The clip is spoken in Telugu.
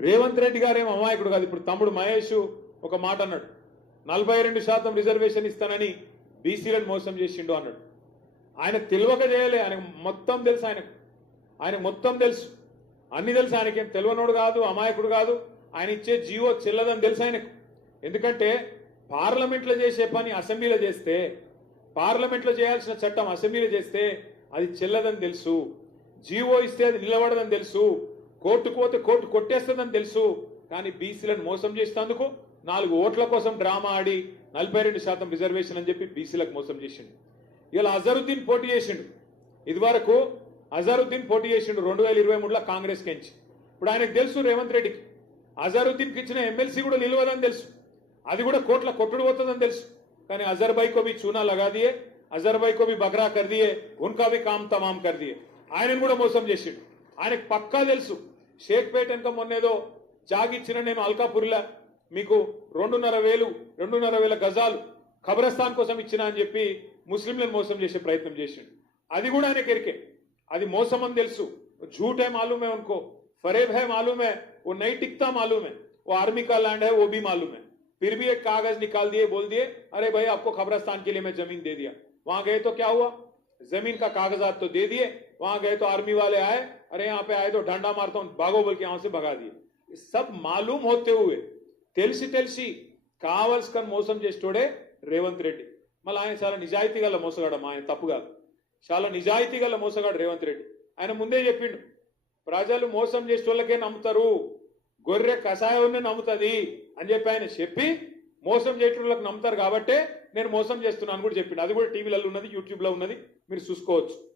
రేవంత్ రెడ్డి గారేం అమాయకుడు కాదు. ఇప్పుడు తమ్ముడు మహేష్ ఒక మాట అన్నాడు. నలభై రెండు శాతం రిజర్వేషన్ ఇస్తానని బీసీలను మోసం చేసిండు అన్నాడు. ఆయన తెలియక చేయలే. ఆయనకు మొత్తం తెలుసు ఆయనకు. ఆయన మొత్తం తెలుసు. అన్ని తెలుసు ఆయనకేం తెలివనోడు కాదు అమాయకుడు కాదు. ఆయన ఇచ్చే జీవో చెల్లదని తెలుసు ఆయనకు. ఎందుకంటే పార్లమెంట్లో చేసే పని అసెంబ్లీలో చేస్తే పార్లమెంట్లో చేయాల్సిన చట్టం అసెంబ్లీలో చేస్తే అది చెల్లదని తెలుసు. జీవో ఇస్తే అది నిలబడదని తెలుసు. కోర్టుకు పోతే కోర్టు కొట్టేస్తుందని తెలుసు కానీ బీసీలను మోసం చేసినందుకు నాలుగు ఓట్ల కోసం డ్రామా ఆడి నలభై రెండు శాతం రిజర్వేషన్ అని చెప్పి బీసీలకు మోసం చేసిండు. ఇలా అజరుద్దీన్ పోటీ చేసిండు. ఇదివరకు అజరుద్దీన్ పోటీ చేసిండు రెండు వేల ఇరవై మూడులో కాంగ్రెస్ కెంచి ఇప్పుడు ఆయనకు తెలుసు రేవంత్ రెడ్డికి. అజరుద్దీన్కి ఇచ్చిన ఎమ్మెల్సీ కూడా నిలవదని తెలుసు. అది కూడా కోట్ల కొట్టుడు పోతుందని తెలుసు. కానీ అజర్బై కోబీ చూనా లగాదియే అజర్బై కోబీ బగ్రా కర్దియే ఉన్కాబి కామ్ తమాం కర్దియే. ఆయనను కూడా మోసం చేసిండు. ఆయనకు పక్కా తెలుసు. షేక్పేట వెనక మొన్నేదో జాగిచ్చిన నేను అల్కాపురిలా మీకు రెండున్నర వేలు రెండున్నర వేల గజాలు ఖబరస్థాన్ కోసం ఇచ్చిన అని చెప్పి ముస్లింలను మోసం చేసే ప్రయత్నం చేసిండు అది కూడా ఆయనకి ఎరికే అది మోసం అని తెలుసు झूठ है मालूम है उनको फरेब है मालूम है वो नहीं टिकता मालूम है वो आर्मी का लैंड है वो भी मालूम है फिर भी एक कागज निकाल दिए बोल दिए अरे भाई आपको खबरस्तान के लिए मैं जमीन दे दिया वहां गए तो क्या हुआ जमीन का कागजात तो दे दिए वहां गए तो आर्मी वाले आए अरे यहाँ पे आए तो डंडा मारता हूं भागो बोल के यहां से भगा दिए ये सब मालूम होते हुए తెలిసి తెలిసి కావలసుకొని మోసం చేసేటోడే రేవంత్ రెడ్డి మళ్ళీ ఆయన చాలా నిజాయితీ గల మోసగాడమ్మా ఆయన తప్పు కాదు చాలా నిజాయితీ గల మోసగాడు రేవంత్ రెడ్డి ఆయన ముందే చెప్పిండు ప్రజలు మోసం చేసేటోళ్ళకే నమ్ముతారు గొర్రె కషాయాన్ని నమ్ముతుంది అని చెప్పి ఆయన చెప్పి మోసం చేసేటోళ్ళకి నమ్ముతారు కాబట్టే నేను మోసం చేస్తున్నాను కూడా చెప్పిండు. అది కూడా టీవీలలో ఉన్నది యూట్యూబ్లో ఉన్నది. మీరు చూసుకోవచ్చు.